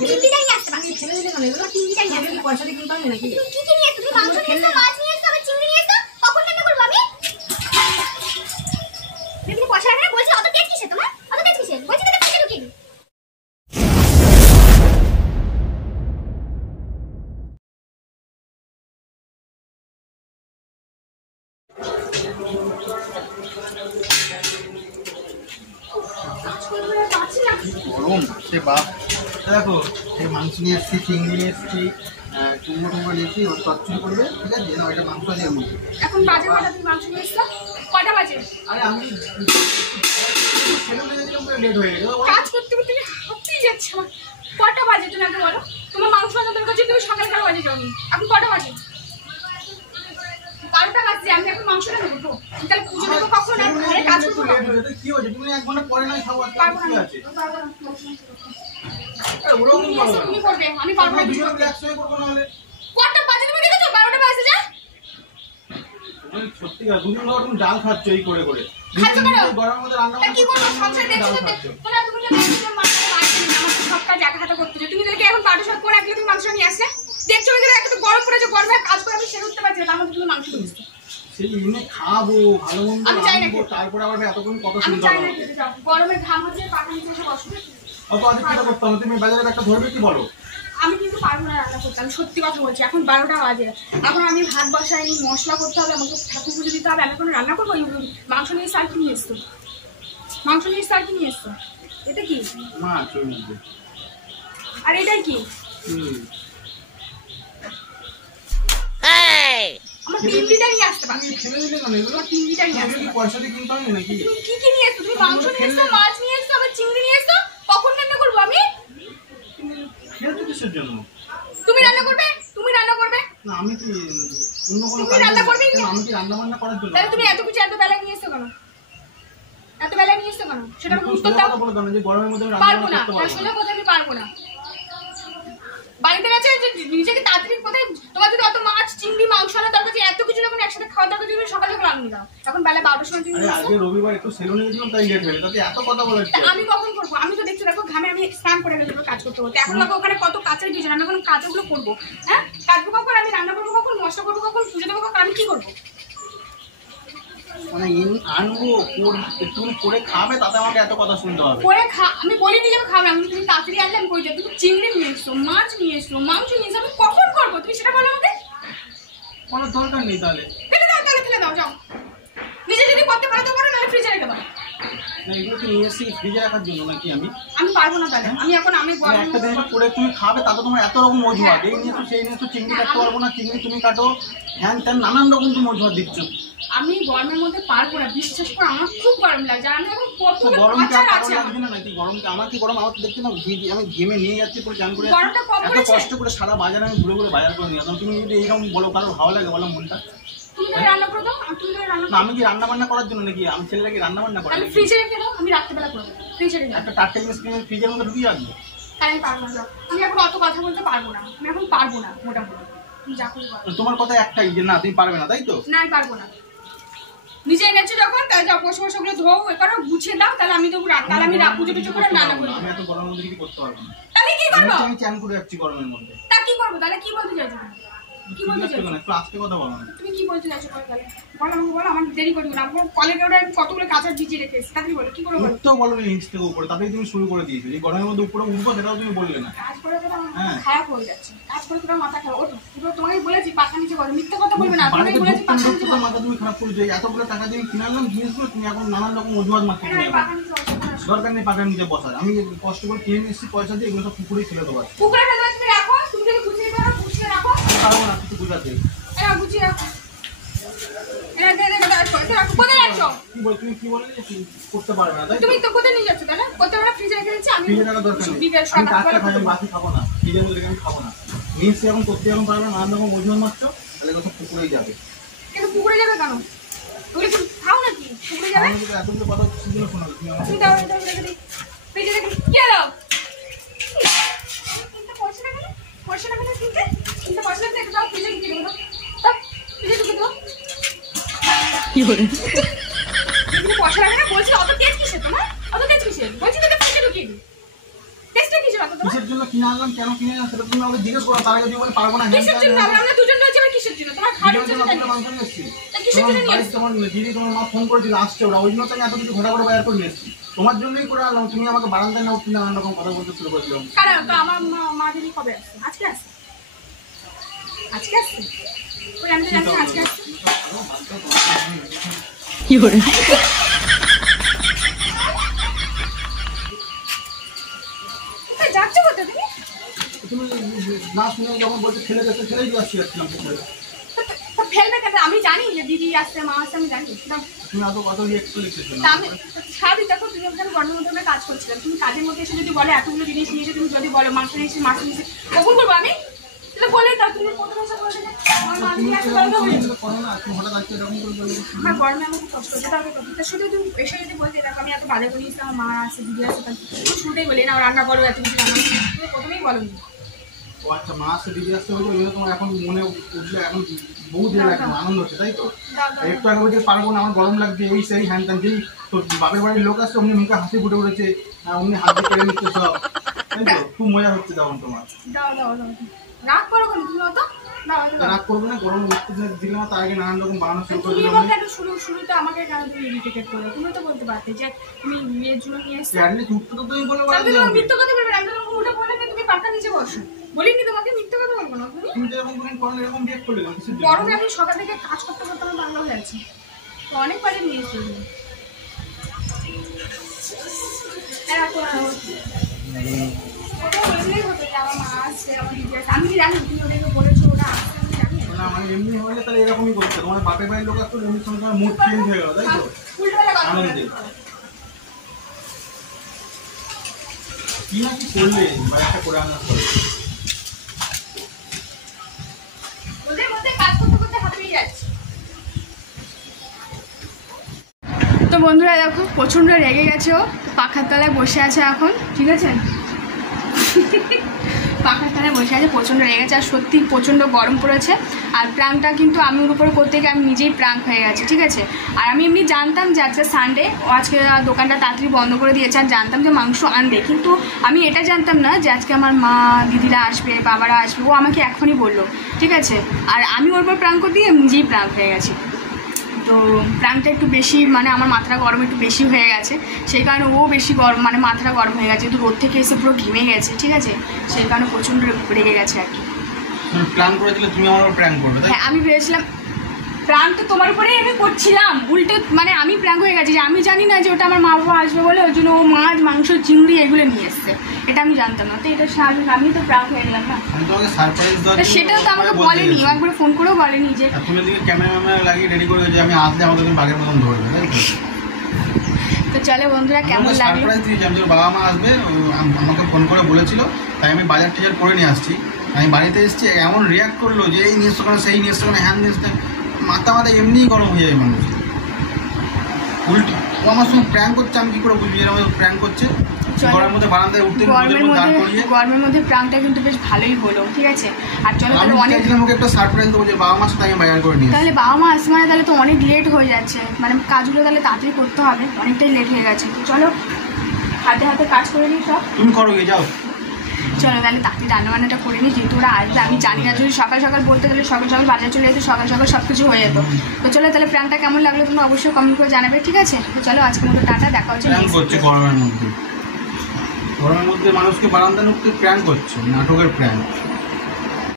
চিংড়িটাই নিয়ে আসতে পারো। ফেলে দিলে কেন এগুলো? চিংড়িটাই নিয়ে আসতে পয়সা দিয়ে কিনতে হবে নাকি? তুমি কি নিয়ে এসছো? তুমি মাংস নিয়ে এসছো, মাছ নিয়ে এসছো, আবার চিংড়ি নিয়ে এসছো, কখন রান্না করবো আমি? তুমি পয়সা রাখবে না বলছি, অত তেজ কিসে তোমার? অত তেজ কিসে? বলছি তোকে ফ্রিজে ঢুকিয়ে দিই। গরম সে বাপ। দেখো এই মাংস নিয়ে এসছি, চিংড়ি নিয়ে এসছি, কুমড়ো টুমড়ো নিয়েছি, ওর চচ্চড়ি করবে, ঠিক আছে? না এটা মাংস আছে এর মধ্যে। এখন বাজে কটা? তুমি মাংস নিয়ে এসছো কটা বাজে? আরে আমি লেট হয়ে গেছে। কাজ করতে করতে হাঁপিয়ে যাচ্ছে আমার। কটা বাজে তুমি আগে বলো? তোমার মাংস আনা দরকার ছিল, তুমি সকাল সকাল বাজে যাওনি। এখন কটা বাজে? 12টা বাজে। আমি এখন মাংস নেবো তো, তাহলে পুজো দেবো কখন? আর ঘরে কাজ করবো কখন? কি হয়েছে? তুমি 1 ঘন্টা পরে নয় খাবো, পারবো কি না, আছে? পারবো না। ওরকম তুমি এসে তুমি করবে, আমি পারবো না কিছু করতে। একসঙ্গে করবো না হলে। কটা বাজে তুমি দেখেছো? 12টা বাজে যা। সত্যি কথা, দুদিন ধরে তুমি ডাল খাচ্ছ এই করে করে। খাচ্ছ কেন? গরমের মধ্যে রান্না তা কি করবো? সংসার দেখছো তো? বলে তুমি যে মাংস মাংস আমার সব কাজ একা হাতে করতে চাই। তুমি দেখে এখন 12টা সব করে রাখলে তুমি মাংস নিয়ে আসলে দেখছো ওই একটা তো গরম পড়েছে, গরমে কাজ করে আমি সেরে উঠতে পারছি না, তার মধ্যে তুমি মাংস দিচ্ছ। সেই এনে খাবো ভালো মন্দ আমি চাই না রান্নাবো, তারপরে আবার এতক্ষণ কত আমি সুন্দর চাই না খেতে যাও। গরমে ঘাম হচ্ছে, পাখা নিচে এসে বসো। অত আজ কি করতে হবে? তুমি বাজারে একটা ধরবে কি বলো? আমি কিন্তু পারবো না রান্না করতে, আমি সত্যি কথা বলছি। এখন 12টা বাজে, এখন আমি ভাত বসাইনি, মশলা করতে হবে, আমাকে ঠাকুর পুজো দিতে হবে, আমি এখন রান্না করবো? মাংস নিয়ে এসে আর কি নিয়ে এসছো? মাংস নিয়ে এসে আর কি নিয়ে এসছো? এটা কি? মাছ ওই মধ্যে। আর এটাই কি? আমার তিনটা নিয়ে আসতে পারো। ফেলে দিলে কেন এগুলো? আমার তিনটা নিয়ে আসতে পারো। পয়সা দিয়ে কিনতে হবে নাকি? তুমি কি নিয়ে এসছো? তুমি মাংস নিয়ে এসছো, মাছ নিয়ে এসছো, আবার চিংড়ি নিয়ে এসছো, কখন রান্না করবো আমি? ফেলতে কিসের জন্য? তুমি রান্না করবে? তুমি রান্না করবে? না আমি কি অন্য কোনো তুমি রান্না করবেই না? আমি কি রান্না বান্না করার জন্য? তাহলে তুমি এত কিছু এত বেলায় নিয়ে এসছো কেন? এত বেলায় নিয়ে এসছো কেন? সেটা আমাকে উত্তর দাও। বলে কেন যে গরমের মধ্যে আমি রান্না পারবো না, করতে পারবো সোজা না? কথা, আমি পারবো না। বাড়িতে আছে যে নিজেকে তাড়াতাড়ি কোথায় তোমার যদি অত মাছ চিংড়ি মাংস আনা দরকার, এত কিছু যখন একসাথে খাওয়া দরকার, তুমি সকালে সকালে আনি দাও। এখন বেলা 12টার সময় তুমি আরে আজকে রবিবার একটু সেলুনে গেছিলাম তাই লেট হয়ে গেল। তাতে এত কথা বলার কি? আমি কখন করবো? আমি তো দেখছি দেখো ঘামে আমি স্নান করে গেলে কাজ করতে হতো। এখন দেখো ওখানে কত কাজের দিয়েছে, আমি এখন কাজগুলো করবো। হ্যাঁ, কাজবো কখন? আমি রান্না করবো কখন? মশলা করবো কখন? পুজো দেবো কখন? আমি কি করবো? মানে আনবো একটু করে খাবে, তাতে আমাকে এত কথা শুনতে হবে? করে আমি বলিনি যে খাবে, আমি তুমি তাড়াতাড়ি আনলে আমি করে দেবো। তুমি চিংড়ি নিয়ে এসছো, মাছ নিয়ে এসছো, মাংস নিয়ে এসছো, আমি কখন করবো? তুমি সেটা বলো আমাকে। কোনো দরকার নেই তাহলে। ফেলে দাও, তাহলে ফেলে দাও, যাও। নিজে যদি করতে পারো তো করো, নাহলে ফ্রিজে রেখে দাও। না এগুলো কি নিয়ে এসেছি ফ্রিজে রাখার জন্য নাকি? আমি পারবো না তাহলে। আমি এখন আমি একটা জিনিস করে তুমি খাবে, তাতে তোমার এত রকম অজুহাত। এই নিয়ে তো সেই নিয়ে তো চিংড়ি কাটতে পারবো না, চিংড়ি তুমি কাটো, হ্যান ত্যান নানান রকম তুমি অজুহাত দিচ্ছ। আমি গরমের মধ্যে পারবো না, বিশ্বাস করো, আমার খুব গরম লাগে। আর আমি এখন কতগুলো গরমটা আচার কারো আছে লাগবে না নাকি? গরমটা আমার কি গরম? আমার তো দেখতে না আমি ঘেমে নিয়ে যাচ্ছি পুরো চান করে। গরমটা কম এত পড়েছে। কষ্ট করে সারা বাজার আমি ঘুরে ঘুরে বাজার করে নিয়ে আসলাম। তুমি যদি এইরকম বলো, কারোর ভালো লাগে বলো মনটা? তুমি তো রান্না করে দাও, তুমি তো রান্না না আমি কি রান্না বান্না করার জন্য নাকি? আমি ছেলেরা কি রান্না বান্না করে তাহলে নাকি? ফ্রিজে রেখে দাও, আমি রাত্রেবেলা করবো। ফ্রিজে রেখে দাও, একটা টাটকা জিনিস কিনে ফ্রিজের মধ্যে ঢুকিয়ে রাখবো? তাহলে আমি পারবো না। আমি এখন অত কথা বলতে পারবো না, আমি এখন পারবো না মোটামুটি। তুমি যা করে করো। তোমার কথা একটাই যে না তুমি পারবে না, তাই তো? না আমি পারবো না। নিজে এনেছো যখন, তাহলে যাও বসে বসে ওগুলো ধোও, এ করো, গুছিয়ে দাও, তাহলে আমি তো তাহলে আমি পুজো টুজো করে রান্না করবো। আমি এত গরমের মধ্যে কিছু করতে পারবো না। তাহলে কি করবো? আমি চান করে যাচ্ছি গরমের মধ্যে। তা কি করবো? তাহলে কি বলতে চাইছো তুমি? কি বলতে চাইছো? একটু আজকে কথা বলো না। তুমি কি বলতে চাইছো? বলো তাহলে, বলো আমাকে, বলো। আমার দেরি করবো না, আমার কলের ওটা কতগুলো কাঁচা ভিজিয়ে রেখেছি, তাড়াতাড়ি বলো কি করে বলো। উঠতেও বলো নিচ থেকে উপরে, তাতেই তুমি শুরু করে দিয়েছো। এই গরমের মধ্যে উপরে উঠবো সেটাও তুমি বললে না। কাজ করে তো আমার খারাপ হয়ে যাচ্ছে, কাজ করে তো মাথা খারাপ। ওঠো, তোমাকে বলেছি পাখা নিচে করো, মিথ্যে কথা বলবে না। তোমাকে বলেছি পাখা নিচে করো। মাথা তুমি খারাপ করেছো। এতগুলো টাকা দিয়ে কিনে আনলাম জিনিসগুলো, তুমি এখন নানান রকম অজুহাত মারতে হ্যাঁ, পাখা নিচে বসো। দরকার নেই পাখার নিচে বসার। আমি কষ্ট করে কিনে নিচ্ছি পয়সা দিয়ে, এগুলো সব পুকুরেই ফেলে দেবো। পুকুরে ফেলে তুমি রাখো, তুমি যদি গুছিয়ে দাও, গুছিয়ে রাখো। পারবো না কিছু বুঝাতে। এরা গুছিয়ে রাখো, এরা দে দে রাখো। কোথায় রাখছো? কি বল, তুমি কি বললে যে করতে পারবে না, তাই তুমি তো কোথায় নিয়ে যাচ্ছ? তাহলে করতে পারো, ফ্রিজে রেখে দিচ্ছি আমি। ফ্রিজে রাখার দরকার নেই। বিকেল আমি টাটকা সকাল খাই, আমি বাসি খাবো না। ফ্রিজের মধ্যে রেখে আমি খাবো না। নিশ্চয়ই এখন করতে যখন পারবে না, নানান রকম অজুহাত মারছো, তাহলে এগুলো সব পুকুরেই যাবে। কিন্তু পুকুরে যাবে কেন? ওগুলো কি খাও নাকি? পুকুরে যাবে? আমি তো এতগুলো কথা সেগুলো শোনাবে তুমি আমাকে। তুমি দাও, দাও রেখে দিই। ফ্রিজে রেখে কি দাও? কিন্তু পয়সা না কেন? পয়সা না কেন কিনতে? কিন্তু পয়সা না একটু দাও, ফ্রিজে ঢুকিয়ে দেবো। দাও, ফ্রিজে ঢুকিয়ে দাও। কি করে? কিন্তু পয়সা লাগে না বলছি, অত তেজ কিসের তোমার? অত তেজ কিসের? বলছি তোকে ফ্রিজে ঢুকিয়ে দিই। তেজটা কিসের অত? কিসের জন্য কিনে আনলাম, কেন কিনে আনলাম সেটা তুমি আমাকে জিজ্ঞেস করো, তার আগে যদি বলে পারবো না। কিসের জন্য আমরা দুজন রয়েছি, আবার কিসের জন্য? তোমার খাওয়ার জন্য তাই মাংস নিয়ে এসেছি। কিসের জন্য নিয়ে বাড়িতে তোমার দিদি তোমার মা ফোন করে দিল আসছে ওরা, ওই জন্য তো আমি এত কিছু ঘটা করে বাইর করে নিয়ে এসেছি। তোমার জন্যই করে আনলাম, তুমি আমাকে বারান্দায় না উঠতে নানান রকম কথা বলতে শুরু করে দিলাম। কারণ তো আমার মা দিদি কবে আসছে? আজকে আসছে, আজকে আসছে। ওই আমি তো জানি না আজকে আসছে। কি করে যাচ্ছে কোথায় তুমি? তুমি না শুনে যখন বলতে ছেলে গেছে ছেলেই দিয়ে আসছি যাচ্ছিলাম। তো ফেলবে কেন? আমি জানি যে দিদি আসছে, মা আসছে, আমি জানি। তুমি এত কত রিয়েক্ট করে লিখেছো তা আমি স্বাভাবিক, দেখো তুমি ওখানে গরমের মধ্যে কাজ করছিলাম, তুমি কাজের মধ্যে এসে যদি বলো এতগুলো জিনিস নিয়েছে, তুমি যদি বলো মাংস নিয়েছি মাছ নিয়েছি, কখন করবো আমি? তাহলে বলে দাও, তুমি প্রথমে এসে বলে দাও, আমার মা দিদি আসছে, বলে দাও। করো না, তুমি হঠাৎ আজকে এরকম করে বলে আমার গরমে আমাকে কষ্ট হচ্ছে, তাহলে তা শুধু তুমি এসে যদি বলতে দেখো আমি এত বাজার করে নিয়েছি, আমার মা আছে, দিদি আছে, তাহলে তুমি শুরুতেই বলি না রান্না করো, এত কিছু রান্না করো। তুমি প্রথমেই বলো নি। ও আচ্ছা, মা আসছে দিদি আসতে হয়েছে, ওই জন্য তোমার এখন মনে উঠলে এখন বহু দিন লাগে আনন্দ হচ্ছে, তাই তো? একটু আগে বলতে পারবো না, আমার গরম লাগছে, এই সেই হ্যান ত্যান, যেই তোর বাপের বাড়ির লোক আসছে অমনি মুখে হাসি ফুটে উঠেছে, অমনি হাত দিয়ে কেড়ে নিচ্ছে সব, তাই তো? খুব মজা হচ্ছে তখন তোমার। দাও দাও দাও, রাগ করো কেন তুমি? অত দাও দাও। রাগ করবো না, গরম উঠতে দিলে না, তার আগে নানান রকম বানানো শুরু করে তুমি দিলাম। বলতে একটু শুরুতে আমাকে কেন তুমি ইরিটেট করো? তুমি তো বলতে পারতে যে তুমি মেয়ের জন্য নিয়ে এসছো। অ্যাটলিস্ট উঠতে তো তুমি বলে তাহলে তুমি মিথ্যে কথা বলবে না। আমি তোমাকে উল্টো বললাম যে তুমি পাকা নিচে বসো, বলিনি তোমাকে মিথ্যে কথা বলবো না। তুমি তুমি যেরকম তুমি করলে এরকম রিয়েক্ট করলে কিসের জন্য? গরমে আমি সকাল থেকে কাজ করতে করতে আমার বাংলা হয়ে আছে, তো অনেক বাজে নিয়ে এসছি। আমার মা আসছে, আমার দিদি আসছে, আমি কি জানি তুমি ওদেরকে বলেছো ওরা আসছে, আমি জানি না মানে এমনি হলে তাহলে এরকমই করছে, তোমার বাপের বাড়ির লোক আসতো এমনি সময় তোমার মুড চেঞ্জ হয়ে গেল, তাই তো? উল্টোবেলা কথা বলে। আনন্দে কি না কি করলে বাইকটা করে আনার পরে? ওদের মধ্যে কাজ করতে করতে হাঁপিয়ে যাচ্ছে। তো বন্ধুরা দেখো প্রচণ্ড রেগে গেছে, ও পাখার তলায় বসে আছে এখন, ঠিক আছে? পাখার তলায় বসে আছে, প্রচণ্ড রেগে গেছে, আর সত্যি প্রচণ্ড গরম পড়েছে। আর প্রাংটা কিন্তু আমি ওর উপরে করতে গিয়ে আমি নিজেই প্রাং হয়ে গেছি, ঠিক আছে? আর আমি এমনি জানতাম যে আজকে সানডে, ও আজকে দোকানটা তাড়াতাড়ি বন্ধ করে দিয়েছে, আর জানতাম যে মাংস আনবে, কিন্তু আমি এটা জানতাম না যে আজকে আমার মা দিদিরা আসবে, বাবারা আসবে। ও আমাকে এখনই বললো, ঠিক আছে? আর আমি ওর উপর প্রাং করতে গিয়ে নিজেই প্রাং হয়ে গেছি। তো প্রাংটা একটু বেশি, মানে আমার মাথাটা গরম একটু বেশি হয়ে গেছে, সেই কারণে ও বেশি গরম, মানে মাথাটা গরম হয়ে গেছে, কিন্তু রোদ থেকে এসে পুরো ঘেমে গেছে, ঠিক আছে? সেই কারণে প্রচণ্ড রেগে গেছে আর কি। তুমি প্ল্যান করে দিলে তুমি আমার উপর প্র্যাঙ্ক করবে, তাই? হ্যাঁ, আমি ভেবেছিলাম প্রাং তো তোমার উপরেই আমি করছিলাম, উল্টো মানে আমি প্রাং হয়ে গেছি যে আমি জানি না যে ওটা আমার মা বাবা আসবে বলে, ওই জন্য ও মাছ মাংস চিংড়ি এগুলো নিয়ে এসছে, এটা আমি জানতাম না। তো এটা স্বাভাবিক, আমি তো প্রাং হয়ে গেলাম না। আমি তোমাকে সারপ্রাইজ দেওয়ার তো জন্য সেটাও তো আমাকে বলেনি, ও একবার ফোন করেও বলেনি যে আর তুমি এদিকে ক্যামেরা লাগিয়ে রেডি করে যে আমি আসলে আমাকে তুমি বাঘের মতন ধরবে, তাই তো? তো চলে বন্ধুরা, কেমন লাগলো? সারপ্রাইজ দিয়েছি আমি, বাবা মা আসবে আমাকে ফোন করে বলেছিল, তাই আমি বাজার টিজার করে নিয়ে আসছি। আমি বাড়িতে এসেছি, এমন রিয়াক্ট করলো যে এই নিয়ে এসছো কেন, সেই নিয়ে এসছো কেন, হ্যান নিয়ে এসছো, মাথা এমনিই গরম হয়ে যায় মানুষ। উল্টো ও আমার সঙ্গে প্র্যাঙ্ক করছে, আমি কি করে বুঝবি যে আমার প্র্যাঙ্ক করছে? গরমের মধ্যে বারান্দায় উঠতে গরমের মধ্যে প্রাংটা কিন্তু বেশ ভালোই হলো, ঠিক আছে? আর চলো তাহলে অনেক আমাকে একটা সারপ্রাইজ দেবো যে বাবা মার সাথে আমি বাজার করে নিয়ে তাহলে বাবা মা আসবে, মানে তাহলে তো অনেক লেট হয়ে যাচ্ছে, মানে কাজগুলো তাহলে তাড়াতাড়ি করতে হবে, অনেকটাই লেট হয়ে গেছে। তো চলো হাতে হাতে কাজ করে নিই সব। তুমি করো, গিয়ে যাও। চলো তাহলে তাড়াতাড়ি রান্নাবান্নাটা করে নিই, যেহেতু ওরা আসবে। আমি জানি না, যদি সকাল সকাল বলতে গেলে সকাল সকাল বাজার চলে যেত, সকাল সকাল সব কিছু হয়ে যেত। তো চলো তাহলে প্রাংটা কেমন লাগলো তুমি অবশ্যই কমেন্ট করে জানাবে, ঠিক আছে? তো চলো আজকের মতো টাটা, দেখা হচ্ছে প্র্যাঙ্ক করছে গরমের মধ্যে, গরমের মধ্যে মানুষকে বারান্দা ঢুকতে প্র্যাঙ্ক করছে, নাটকের প্র্যাঙ্ক।